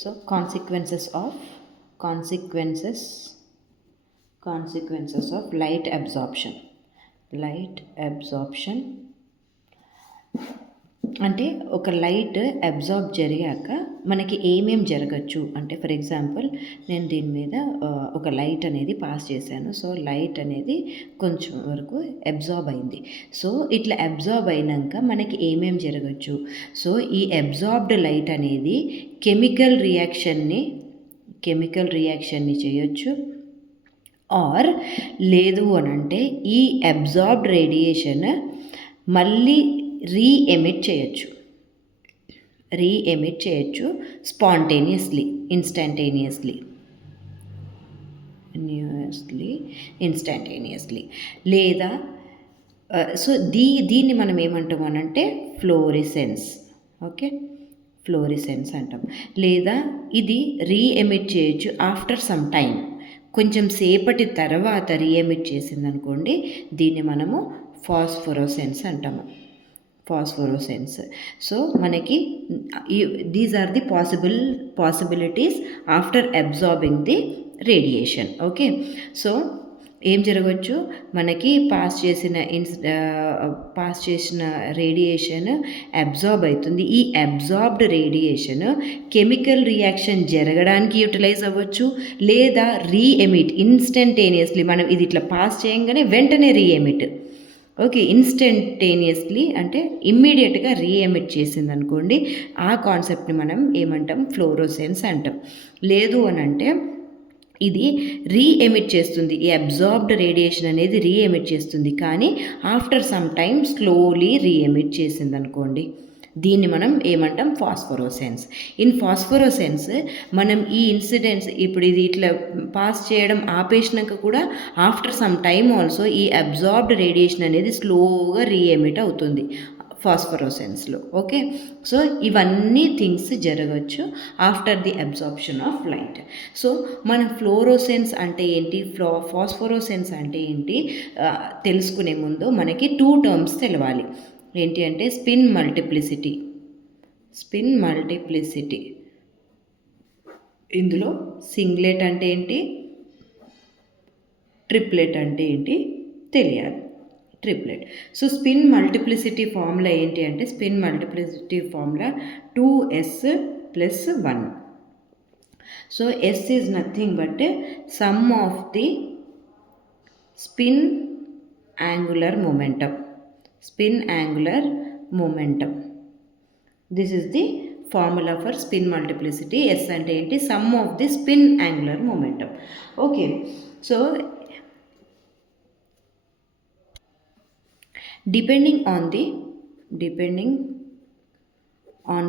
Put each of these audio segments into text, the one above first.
So consequences of light absorption. Light absorption అంటే ఒక light absorb జరిగాక మనకి ఏమేం జరగచ్చు అంటే, ఫర్ ఎగ్జాంపుల్ నేను దీని మీద ఒక లైట్ అనేది పాస్ చేశాను. సో లైట్ అనేది కొంచెం వరకు అబ్జార్బ్ అయింది. సో ఇట్లా అబ్జార్బ్ అయినాక మనకి ఏమేం జరగచ్చు? సో ఈ అబ్జార్బ్డ్ లైట్ అనేది కెమికల్ రియాక్షన్ని చేయొచ్చు. ఆర్ లేదు అని అంటే ఈ అబ్జార్బ్డ్ రేడియేషన్ మళ్ళీ రీఎమిట్ చేయొచ్చు స్పాంటేనియస్లీ, ఇన్స్టంటేనియస్లీ లేదా సో దీన్ని మనం ఏమంటాం అనంటే ఫ్లోరిసెన్స్. ఓకే, ఫ్లోరిసెన్స్ అంటాం. లేదా ఇది రీఎమిట్ చేయొచ్చు ఆఫ్టర్ సమ్ టైం, కొంచెం సేపటి తర్వాత రీఎమిట్ చేసిందనుకోండి, దీన్ని మనము ఫాస్ఫోరోసెన్స్ అంటాము. సో మనకి these are the possibilities after absorbing the radiation. Okay, so ఏం జరగవచ్చు? మనకి పాస్ చేసిన రేడియేషన్ అబ్జార్బ్ అవుతుంది. ఈ అబ్జార్బ్డ్ రేడియేషన్ కెమికల్ రియాక్షన్ జరగడానికి యూటిలైజ్ అవ్వచ్చు, లేదా రీఎమిట్ ఇన్స్టంటేనియస్లీ, మనం ఇది ఇట్లా పాస్ చేయగానే వెంటనే రీఎమిట్. ఓకే, ఇన్స్టంటేనియస్లీ అంటే ఇమ్మీడియట్గా రీఎమిట్ చేసింది అనుకోండి, ఆ కాన్సెప్ట్ని మనం ఏమంటాం? ఫ్లోరోసెన్స్ అంటాం. లేదు అని అంటే ఇది రీఎమిట్ చేస్తుంది, ఈ అబ్జార్బ్డ్ రేడియేషన్ అనేది రీఎమిట్ చేస్తుంది, కానీ ఆఫ్టర్ సమ్ టైమ్ స్లోలీ రీఎమిట్ చేసింది అనుకోండి, దీన్ని మనం ఏమంటాం? ఫాస్ఫోరోసెన్స్. ఇన్ ఫాస్ఫోరోసెన్స్ మనం ఈ ఇన్సిడెంట్స్ ఇప్పుడు ఇది ఇట్లా పాస్ చేయడం ఆపేసినాక కూడా ఆఫ్టర్ సమ్ టైమ్ ఆల్సో ఈ అబ్జార్బ్డ్ రేడియేషన్ అనేది స్లోగా రీఎమిట్ అవుతుంది ఫాస్ఫోరోసెన్స్లో. ఓకే, సో ఇవన్నీ థింగ్స్ జరగచ్చు after the absorption of light. So మన ఫ్లోరోసెన్స్ అంటే ఏంటి, ఫాస్ఫోరోసెన్స్ అంటే ఏంటి తెలుసుకునే ముందు మనకి 2 టర్మ్స్ తెలవాలి. ఏంటి అంటే స్పిన్ మల్టిప్లిసిటీ. ఇందులో సింగ్లెట్ అంటే ఏంటి, ట్రిప్లెట్ అంటే ఏంటి తెలియాలి. Triplet. So spin multiplicity formula ఏంటి అంటే, spin multiplicity formula 2s+1. So s is nothing but some of the spin angular momentum. This is the formula for spin multiplicity. s అంటే ఏంటి? Some of the spin angular momentum. Okay, so depending on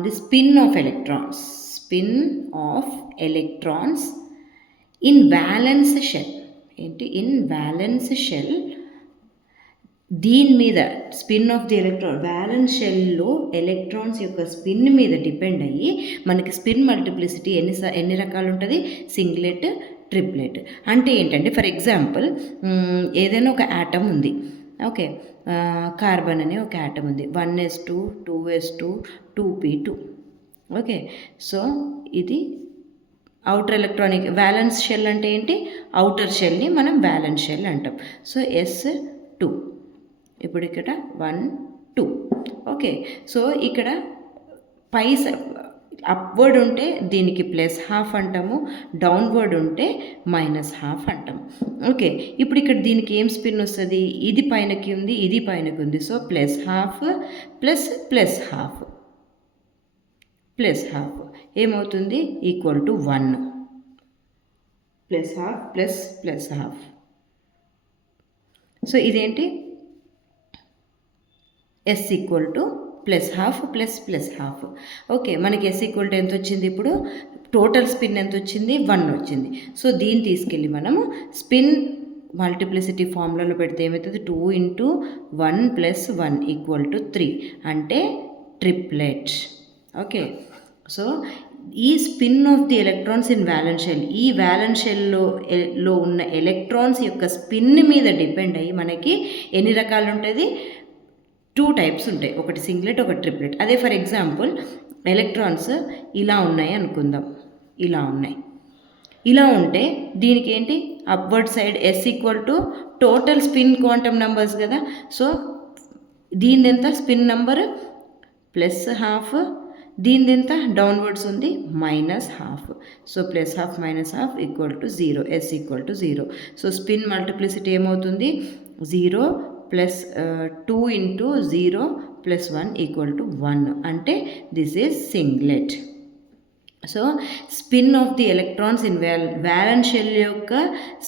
the spin of electrons in valence shell. in valence shell దీని మీద spin of the electron, valence షెల్లో electrons యొక్క spin మీద depend అయ్యి మనకి spin multiplicity ఎన్ని రకాలు ఉంటుంది? Singlet, triplet. అంటే ఏంటంటే, ఫర్ ఎగ్జాంపుల్ ఏదైనా ఒక యాటమ్ ఉంది. ఓకే, కార్బన్ అనే ఒక యాటమ్ ఉంది. 1s2, 2s2, 2p2. Okay, so ఇది అవుటర్ ఎలక్ట్రానిక్ వ్యాలెన్స్ షెల్ అంటే ఏంటి? అవుటర్ షెల్ని మనం వ్యాలెన్స్ షెల్ అంటాం. So s2. ఇప్పుడు ఇక్కడ 1, 2. ఓకే, సో ఇక్కడ పై అప్వర్డ్ ఉంటే దీనికి +½ అంటాము, డౌన్వర్డ్ ఉంటే -½ అంటాము. ఓకే, ఇప్పుడు ఇక్కడ దీనికి ఏం స్పిన్ వస్తుంది? ఇది పైనకి ఉంది, ఇది పైనకి ఉంది. సో +½ +½ ఏమవుతుంది? =1. +½ సో ఇదేంటి? s +½ ఓకే, మనకి s ఎంత వచ్చింది? ఇప్పుడు టోటల్ స్పిన్ ఎంత వచ్చింది? 1 వచ్చింది. సో దీన్ని తీసుకెళ్ళి మనము స్పిన్ మల్టిప్లిసిటీ ఫార్ములాలో పెడితే ఏమవుతుంది? 2 × 1 + 1 = 3 అంటే ట్రిప్లెట్. ఓకే, సో ఈ spin of the electrons in valence shell, ఈ వ్యాలెన్స్ షెల్లో ఉన్న ఎలక్ట్రాన్స్ యొక్క స్పిన్ మీద డిపెండ్ అయ్యి మనకి ఎన్ని రకాలు ఉంటుంది? 2 టైప్స్ ఉంటాయి, ఒకటి సింగ్లెట్, ఒకటి ట్రిప్లెట్. అదే ఫర్ ఎగ్జాంపుల్ ఎలక్ట్రాన్స్ ఇలా ఉన్నాయి అనుకుందాం. ఇలా ఉన్నాయి. ఇలా ఉంటే దీనికి ఏంటి upward side S equal to total spin quantum numbers కదా. సో దీని ఎంత స్పిన్ నెంబర్ +12, దీని ఎంత డౌన్వర్డ్స్ ఉంది -12. So +12 -12 equal to 0, S equal to 0. So spin multiplicity ఏమవుతుంది 0 + 2 × 0 + 1 ఈక్వల్ టు 1. అంటే this is singlet. So spin of the electrons in valence shell యొక్క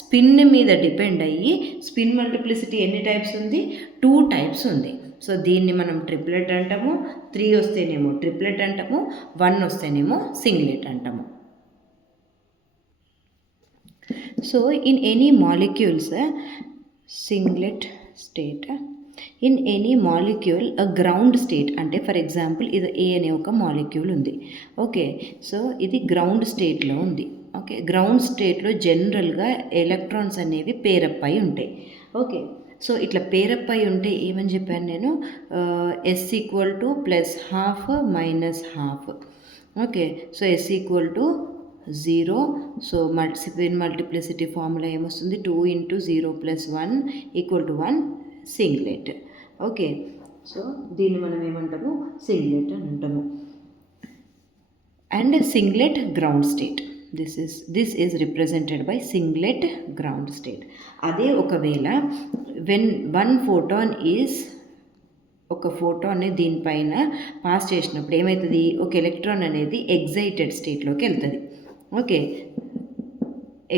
spin మీద డిపెండ్ అయ్యి స్పిన్ మల్టిప్లిసిటీ ఎన్ని టైప్స్ ఉంది 2 టైప్స్ ఉంది. సో దీన్ని మనం ట్రిప్లెట్ అంటాము, 3 వస్తేనేమో ట్రిప్లెట్ అంటాము, 1 వస్తేనేమో సింగ్లెట్ అంటాము. So in any molecules singlet state, in any molecule ground state అంటే ఫర్ ఎగ్జాంపుల్ ఇది ఏ అనే ఒక మాలిక్యూల్ ఉంది. ఓకే, సో ఇది గ్రౌండ్ స్టేట్లో ఉంది. ఓకే, గ్రౌండ్ స్టేట్లో జనరల్గా ఎలక్ట్రాన్స్ అనేవి పేరప్ అయి ఉంటాయి. ఓకే, సో ఇట్లా పేరప్ అయి ఉంటే ఏమని చెప్పాను నేను S equal to +12 -12. Okay, so S equal to 0. So spin multiplicity formula ఏమొస్తుంది 2 × 0 + 1 equal to 1 singlet. Okay, so దీన్ని మనం ఏమంటాము సింగ్లెట్ అని అంటాము. And singlet ground state, this is represented by singlet ground state. అదే ఒకవేళ when one photon is ఒక ఫోటాన్ని దీనిపైన పాస్ చేసినప్పుడు ఏమవుతుంది ఒక ఎలక్ట్రాన్ అనేది ఎగ్జైటెడ్ స్టేట్లోకి వెళ్తుంది. ఓకే,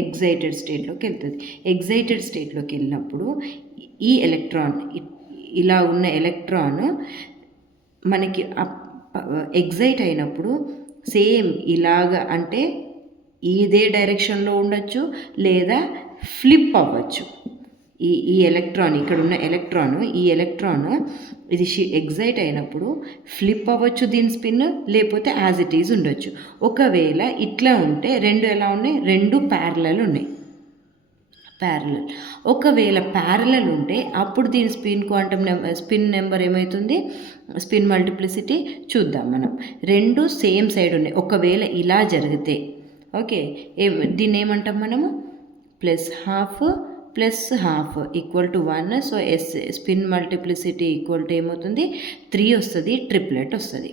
ఎగ్జైటెడ్ స్టేట్లోకి వెళ్తుంది. ఎగ్జైటెడ్ స్టేట్లోకి వెళ్ళినప్పుడు ఈ ఎలక్ట్రాన్ ఇలా ఉన్న ఎలక్ట్రాన్ మనకి ఎగ్జైట్ అయినప్పుడు సేమ్ ఇలాగా అంటే ఇదే డైరెక్షన్లో ఉండొచ్చు లేదా ఫ్లిప్ అవ్వచ్చు. ఈ ఎలక్ట్రాన్ ఇక్కడ ఉన్న ఈ ఎలక్ట్రాన్ ఇది ఎగ్జైట్ అయినప్పుడు ఫ్లిప్ అవ్వచ్చు దీని స్పిన్, లేకపోతే యాజ్ ఇట్ ఈజ్ ఉండొచ్చు. ఒకవేళ ఇట్లా ఉంటే రెండు ఎలా ఉన్నాయి, రెండు ప్యారలల్ ఉన్నాయి. ప్యారలల్ ఒకవేళ ప్యారలల్ ఉంటే అప్పుడు దీని స్పిన్ నెంబర్ ఏమవుతుంది, స్పిన్ మల్టిప్లిసిటీ చూద్దాం మనం. రెండు సేమ్ సైడ్ ఉన్నాయి. ఒకవేళ ఇలా జరిగితే ఓకే దీన్ని ఏమంటాం మనము +12 + 12 equal to 1. So spin multiplicity equal to ఏమవుతుంది 3 వస్తుంది, ట్రిప్లెట్ వస్తుంది.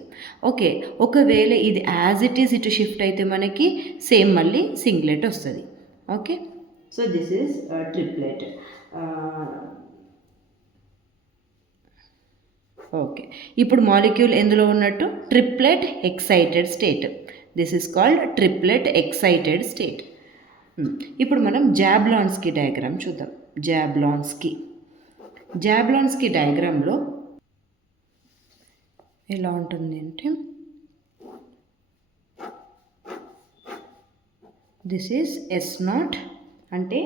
ఓకే, ఒకవేళ ఇది యాజ్ ఇట్ ఈజ్ ఇటు షిఫ్ట్ అయితే మనకి సేమ్ మళ్ళీ సింగ్లెట్ వస్తుంది. Okay, so this is triplet. Okay, ఇప్పుడు మాలిక్యూల్ ఎందులో ఉన్నట్టు triplet excited state. This is called triplet excited state. ఇప్పుడు మనం జాబ్లాన్స్కీ డయాగ్రామ్ చూద్దాం. జాబ్లాన్స్కీ డయాగ్రామ్లో ఎలా ఉంటుంది అంటే దిస్ ఈజ్ S0 అంటే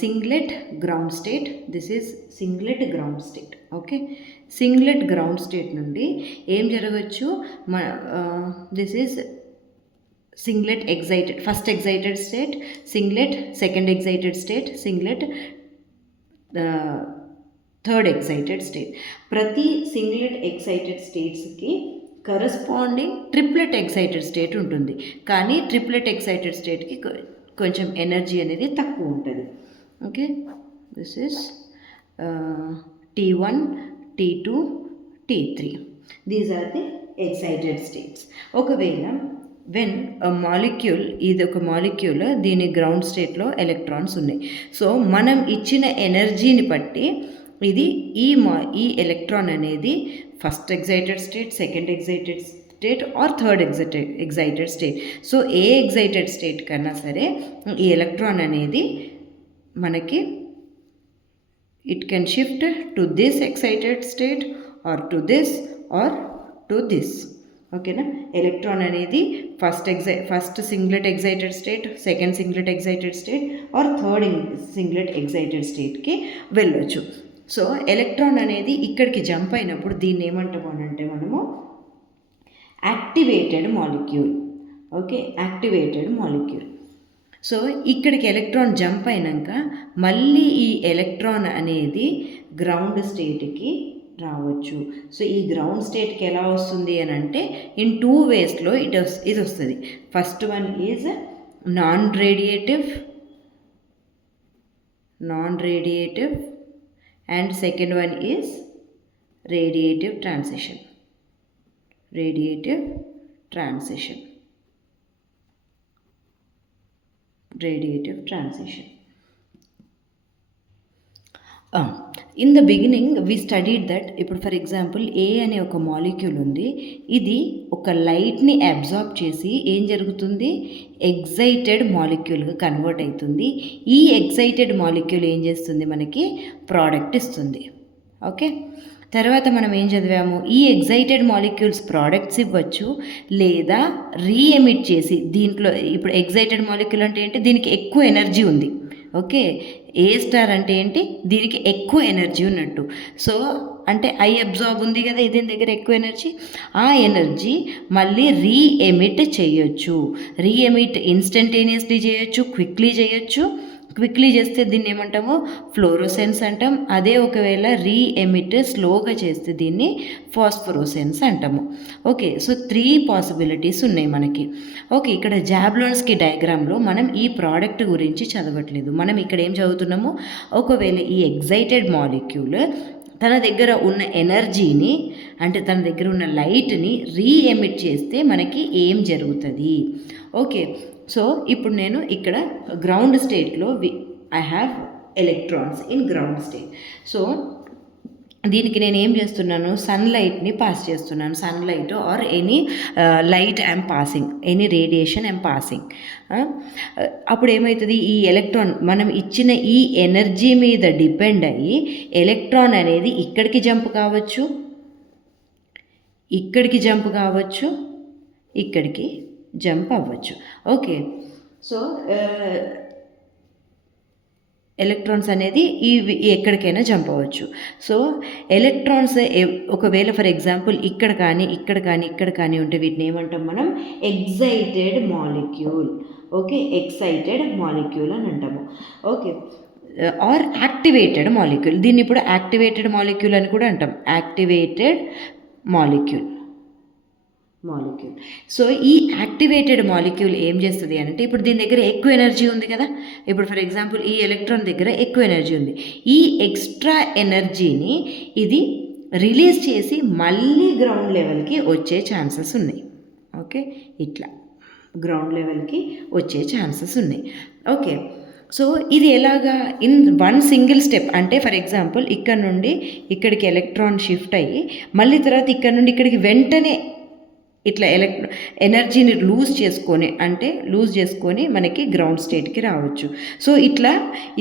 singlet ground state. This is singlet ground state. Okay, singlet ground state నుండి ఏం జరగచ్చు, this is singlet excited, first excited state, singlet second excited state, singlet third excited state. ప్రతి singlet excited స్టేట్స్కి corresponding triplet excited state ఉంటుంది. కానీ triplet excited స్టేట్కి కొంచెం energy అనేది తక్కువ ఉంటుంది. Okay, this is T1, T2, T3. These are the excited states. ఒకవేళ వెన్ మాలిక్యూల్, ఇది ఒక మాలిక్యూల్, దీని గ్రౌండ్ స్టేట్లో ఎలక్ట్రాన్స్ ఉన్నాయి. సో మనం ఇచ్చిన ఎనర్జీని బట్టి ఇది ఈ ఎలక్ట్రాన్ అనేది first excited state, second excited state or third excited state. So ఏ ఎగ్జైటెడ్ స్టేట్ కన్నా సరే ఈ ఎలక్ట్రాన్ అనేది మనకి it can shift to this excited state or to this or to this. ఓకేనా, ఎలక్ట్రాన్ అనేది first singlet excited state, second singlet excited state or third singlet excited స్టేట్కి వెళ్ళొచ్చు. సో ఎలక్ట్రాన్ అనేది ఇక్కడికి జంప్ అయినప్పుడు దీన్ని ఏమంటాము అని అంటే మనము activated molecule. Okay, activated molecule. So ఇక్కడికి ఎలక్ట్రాన్ జంప్ అయినాక మళ్ళీ ఈ ఎలక్ట్రాన్ అనేది గ్రౌండ్ స్టేట్కి రావచ్చు. సో ఈ గ్రౌండ్ స్టేట్కి ఎలా వస్తుంది అని అంటే ఇన్ 2 వేస్లో ఇది వస్తుంది. First one is non radiative and second one is radiative transition. In the beginning we studied that ఇప్పుడు ఫర్ ఎగ్జాంపుల్ ఏ అనే ఒక మాలిక్యూల్ ఉంది. ఇది ఒక లైట్ని అబ్జార్బ్ చేసి ఏం జరుగుతుంది, ఎగ్జైటెడ్ మాలిక్యూల్గా కన్వర్ట్ అవుతుంది. ఈ ఎగ్జైటెడ్ మాలిక్యూల్ ఏం చేస్తుంది, మనకి ప్రోడక్ట్ ఇస్తుంది. ఓకే, తర్వాత మనం ఏం చదివాము, ఈ ఎగ్జైటెడ్ మాలిక్యూల్స్ ప్రోడక్ట్స్ ఇవ్వచ్చు లేదా రీఎమిట్ చేసి, దీంట్లో ఇప్పుడు ఎగ్జైటెడ్ మాలిక్యూల్ అంటే ఏంటి, దీనికి ఎక్కువ ఎనర్జీ ఉంది. ఓకే, ఏ స్టార్ అంటే ఏంటి, దీనికి ఎక్కువ ఎనర్జీ ఉన్నట్టు. సో అంటే ఐ అబ్జార్బ్ ఉంది కదా, దీని దగ్గర ఎక్కువ ఎనర్జీ, ఆ ఎనర్జీ మళ్ళీ రీఎమిట్ చేయొచ్చు. రీఎమిట్ ఇన్స్టంటేనియస్లీ చేయొచ్చు, క్విక్లీ చేయొచ్చు. క్విక్లీ చేస్తే దీన్ని ఏమంటాము, ఫ్లోరోసెన్స్ అంటాం. అదే ఒకవేళ రీఎమిట్ స్లోగా చేస్తే దీన్ని ఫాస్ఫరోసెన్స్ అంటాము. ఓకే, సో 3 పాసిబిలిటీస్ ఉన్నాయి మనకి. ఓకే, ఇక్కడ జాబ్లోన్స్కీ డయాగ్రామ్లో మనం ఈ ప్రోడక్ట్ గురించి చదవట్లేదు. మనం ఇక్కడ ఏం చదువుతున్నాము, ఒకవేళ ఈ ఎగ్జైటెడ్ మాలిక్యూల్ తన దగ్గర ఉన్న ఎనర్జీని అంటే తన దగ్గర ఉన్న లైట్ని రీఎమిట్ చేస్తే మనకి ఏం జరుగుతుంది. ఓకే, సో ఇప్పుడు నేను ఇక్కడ గ్రౌండ్ స్టేట్లో I have electrons in ground state. So దీనికి నేను ఏం చేస్తున్నాను, సన్లైట్ని పాస్ చేస్తున్నాను. Sunlight or any light I'm passing, any radiation I'm passing. అప్పుడు ఏమవుతుంది, ఈ ఎలక్ట్రాన్ మనం ఇచ్చిన ఈ ఎనర్జీ మీద డిపెండ్ అయ్యి ఎలక్ట్రాన్ అనేది ఇక్కడికి జంప్ కావచ్చు, ఇక్కడికి జంప్ కావచ్చు, ఇక్కడికి జంప్ అవ్వచ్చు. ఓకే, సో ఎలక్ట్రాన్స్ అనేది ఎక్కడికైనా జంప్ అవ్వచ్చు. సో ఎలక్ట్రాన్స్ ఒకవేళ ఫర్ ఎగ్జాంపుల్ ఇక్కడ కానీ ఇక్కడ కానీ ఇక్కడ కానీ ఉంటే వీటిని ఏమంటాం మనం, excited molecule. Okay, excited molecule అని అంటాము. Okay, or activated molecule. దీన్ని ఇప్పుడు యాక్టివేటెడ్ మాలిక్యూల్ అని కూడా అంటాం, యాక్టివేటెడ్ మాలిక్యూల్. సో ఈ యాక్టివేటెడ్ మాలిక్యూల్ ఏం చేస్తుంది అంటే, ఇప్పుడు దీని దగ్గర ఎక్కువ ఎనర్జీ ఉంది కదా, ఇప్పుడు ఫర్ ఎగ్జాంపుల్ ఈ ఎలక్ట్రాన్ దగ్గర ఎక్కువ ఎనర్జీ ఉంది. ఈ ఎక్స్ట్రా ఎనర్జీని ఇది రిలీజ్ చేసి మళ్ళీ గ్రౌండ్ లెవెల్కి వచ్చే ఛాన్సెస్ ఉన్నాయి. ఓకే, ఇట్లా గ్రౌండ్ లెవెల్కి వచ్చే ఛాన్సెస్ ఉన్నాయి. ఓకే, సో ఇది ఎలాగా, ఇన్ వన్ సింగిల్ స్టెప్. అంటే ఫర్ ఎగ్జాంపుల్ ఇక్కడ నుండి ఇక్కడికి ఎలక్ట్రాన్ షిఫ్ట్ అయ్యి మళ్ళీ తర్వాత ఇక్కడ నుండి ఇక్కడికి వెంటనే ఇట్లా ఎనర్జీని లూజ్ చేసుకొని మనకి గ్రౌండ్ స్టేట్కి రావచ్చు. సో ఇట్లా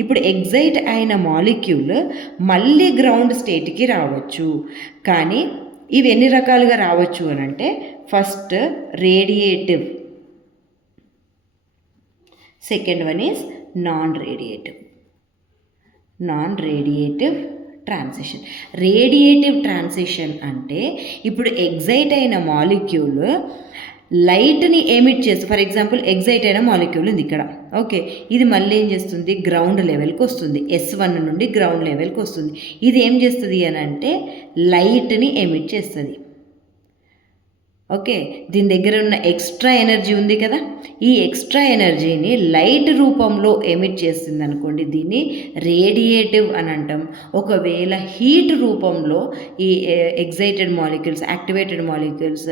ఇప్పుడు ఎగ్జైట్ అయిన మాలిక్యూల్ మళ్ళీ గ్రౌండ్ స్టేట్కి రావచ్చు. కానీ ఇవి ఎన్ని రకాలుగా రావచ్చు అని అంటే, first radiative, second one is non radiative transition. Radiative transition అంటే ఇప్పుడు ఎగ్జైట్ అయిన మాలిక్యూల్ లైట్ని ఎమిట్ చేస్తుంది. ఫర్ ఎగ్జాంపుల్ ఎగ్జైట్ అయిన మాలిక్యూల్ ఉంది ఇక్కడ. ఓకే, ఇది మళ్ళీ ఏం చేస్తుంది, గ్రౌండ్ లెవెల్కి వస్తుంది. S1 నుండి గ్రౌండ్ లెవెల్కి వస్తుంది. ఇది ఏం చేస్తుంది అని అంటే లైట్ని ఎమిట్ చేస్తుంది. ఓకే, దీని దగ్గర ఉన్న ఎక్స్ట్రా ఎనర్జీ ఉంది కదా, ఈ ఎక్స్ట్రా ఎనర్జీని లైట్ రూపంలో ఎమిట్ చేస్తుంది అనుకోండి, దీన్ని రేడియేటివ్ అని అంటాం. ఒకవేళ హీట్ రూపంలో ఈ excited molecules, activated molecules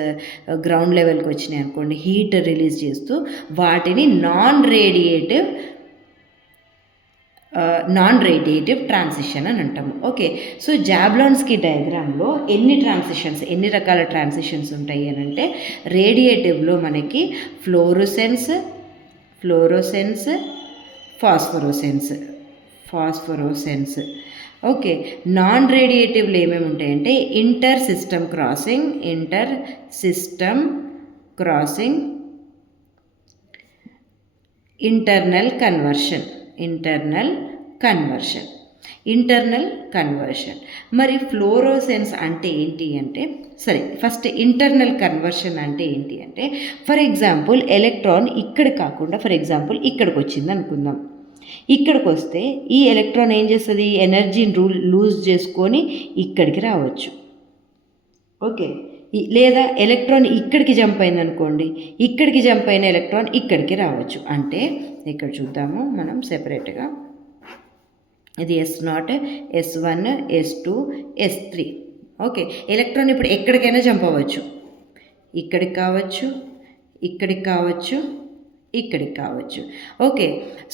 ground లెవెల్కి వచ్చినాయి అనుకోండి, హీట్ రిలీజ్ చేస్తూ, వాటిని నాన్ రేడియేటివ్ ట్రాన్సిషన్ అని అంటాము. ఓకే, సో జాబ్లాన్స్కీ డయాగ్రామ్లో ఎన్ని రకాల ట్రాన్సిషన్స్ ఉంటాయి అని అంటే, రేడియేటివ్లో మనకి ఫ్లోరోసెన్స్, ఫాస్ఫరోసెన్స్. ఓకే, నాన్ రేడియేటివ్లో ఏమేమి ఉంటాయంటే inter system crossing, internal conversion. మరి ఫ్లోరోసెన్స్ అంటే ఏంటి అంటే, సరే ఫస్ట్ ఇంటర్నల్ కన్వర్షన్ అంటే ఏంటి అంటే, ఫర్ ఎగ్జాంపుల్ ఎలక్ట్రాన్ ఇక్కడ కాకుండా ఫర్ ఎగ్జాంపుల్ ఇక్కడికి వచ్చింది అనుకుందాం. ఇక్కడికి వస్తే ఈ ఎలక్ట్రాన్ ఏం చేస్తుంది, ఎనర్జీని లూజ్ చేసుకొని ఇక్కడికి రావచ్చు. ఓకే, లేదా ఎలక్ట్రాన్ ఇక్కడికి జంప్ అయింది అనుకోండి, ఇక్కడికి జంప్ అయిన ఎలక్ట్రాన్ ఇక్కడికి రావచ్చు. అంటే ఇక్కడ చూద్దాము మనం సెపరేట్గా, ఇది S0, S1, S2, S3. Okay, electron ఇప్పుడు ఎక్కడికైనా జంప్ అవ్వచ్చు, ఇక్కడికి కావచ్చు, ఇక్కడికి కావచ్చు, ఇక్కడికి కావచ్చు. ఓకే,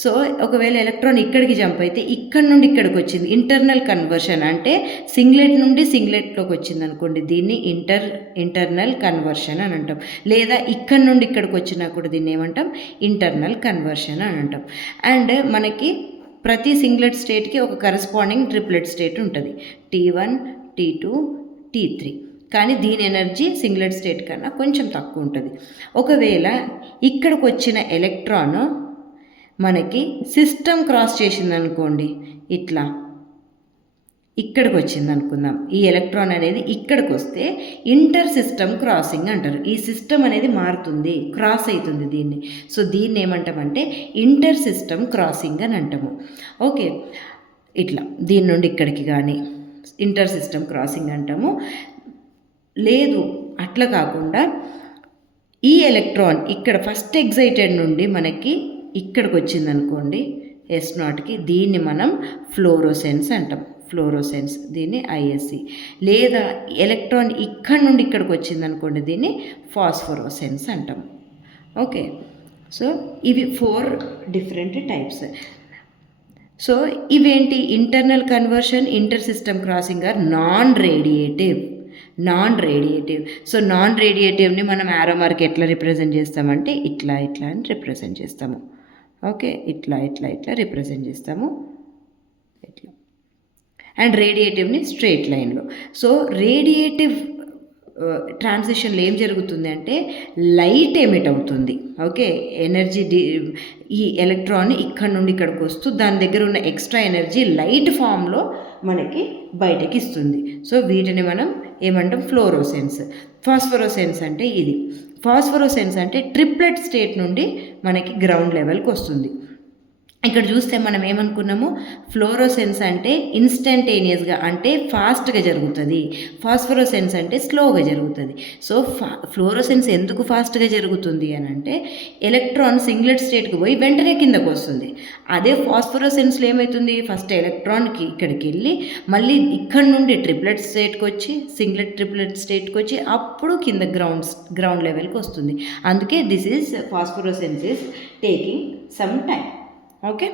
సో ఒకవేళ ఎలక్ట్రాన్ ఇక్కడికి జంప్ అయితే ఇక్కడి నుండి ఇక్కడికి వచ్చింది, ఇంటర్నల్ కన్వర్షన్ అంటే సింగ్లెట్ నుండి సింగ్లెట్లోకి వచ్చింది అనుకోండి, దీన్ని ఇంటర్నల్ కన్వర్షన్ అని అంటాం. లేదా ఇక్కడి నుండి ఇక్కడికి వచ్చినా కూడా దీన్ని ఏమంటాం, ఇంటర్నల్ కన్వర్షన్ అని అంటాం. అండ్ మనకి ప్రతి సింగ్లెట్ స్టేట్కి ఒక కరస్పాండింగ్ ట్రిప్లెట్ స్టేట్ ఉంటుంది, T1, T2, T3. కానీ దీని ఎనర్జీ సింగ్లెట్ స్టేట్ కన్నా కొంచెం తక్కువ ఉంటుంది. ఒకవేళ ఇక్కడికి వచ్చిన ఎలక్ట్రాన్ మనకి సిస్టమ్ క్రాస్ చేసింది అనుకోండి, ఇట్లా ఇక్కడికి వచ్చింది అనుకుందాం, ఈ ఎలక్ట్రాన్ అనేది ఇక్కడికి వస్తే ఇంటర్ సిస్టమ్ క్రాసింగ్ అంటారు. ఈ సిస్టమ్ అనేది మారుతుంది, క్రాస్ అవుతుంది దీన్ని. సో దీన్ని ఏమంటామంటే ఇంటర్ సిస్టమ్ క్రాసింగ్ అని అంటాము. ఓకే, ఇట్లా దీని నుండి ఇక్కడికి కానీ ఇంటర్ సిస్టమ్ క్రాసింగ్ అంటాము. లేదు అట్లా కాకుండా ఈ ఎలక్ట్రాన్ ఇక్కడ ఫస్ట్ ఎగ్జైటెడ్ నుండి మనకి ఇక్కడికి వచ్చింది అనుకోండి, S0కి, దీన్ని మనం ఫ్లోరోసెన్స్ అంటాం, ఫ్లోరోసెన్స్, దీన్ని ISC. లేదా ఎలక్ట్రాన్ ఇక్కడ నుండి ఇక్కడికి వచ్చింది అనుకోండి, దీన్ని ఫాస్ఫరోసెన్స్ అంటాం. ఓకే, సో ఇవి 4 డిఫరెంట్ టైప్స్. సో ఇవేంటి, internal conversion, inter system crossing or non radiative. So non రేడియేటివ్ని మనం యారో మార్క్ ఎట్లా రిప్రజెంట్ చేస్తామంటే ఇట్లా ఇట్లా అని రిప్రజెంట్ చేస్తాము. ఓకే, ఇట్లా ఇట్లా ఇట్లా రిప్రజెంట్ చేస్తాము, ఇట్లా. అండ్ రేడియేటివ్ని స్ట్రైట్ లైన్లో. సో రేడియేటివ్ ట్రాన్సిషన్లో ఏం జరుగుతుంది అంటే లైట్ ఎమిట్ అవుతుంది. ఓకే, ఎనర్జీ ఈ ఎలక్ట్రాన్ ఇక్కడ నుండి ఇక్కడికి వస్తూ దాని దగ్గర ఉన్న ఎక్స్ట్రా ఎనర్జీ లైట్ ఫామ్లో మనకి బయటకి ఇస్తుంది. సో వీటిని మనం ఏమంటాం, ఫ్లోరోసెన్స్. ఫాస్ఫరోసెన్స్ అంటే ఇది. ఫాస్ఫరోసెన్స్ అంటే ట్రిప్లెట్ స్టేట్ నుండి మనకి గ్రౌండ్ లెవెల్కి వస్తుంది. ఇక్కడ చూస్తే మనం ఏమనుకున్నాము, ఫ్లోరోసెన్స్ అంటే ఇన్స్టంటేనియస్గా అంటే ఫాస్ట్గా జరుగుతుంది, ఫాస్ఫరోసెన్స్ అంటే స్లోగా జరుగుతుంది. సో ఫ్లోరోసెన్స్ ఎందుకు ఫాస్ట్గా జరుగుతుంది అని అంటే ఎలక్ట్రాన్ సింగ్లెట్ స్టేట్కి పోయి వెంటనే కిందకు వస్తుంది. అదే ఫాస్ఫరోసెన్స్లో ఏమవుతుంది, ఫస్ట్ ఎలక్ట్రాన్కి ఇక్కడికి వెళ్ళి మళ్ళీ ఇక్కడ నుండి ట్రిప్లెట్ స్టేట్కి వచ్చి ట్రిప్లెట్ స్టేట్కి వచ్చి అప్పుడు కింద గ్రౌండ్ లెవెల్కి వస్తుంది. అందుకే this is phosphorescence is taking some time. Okay.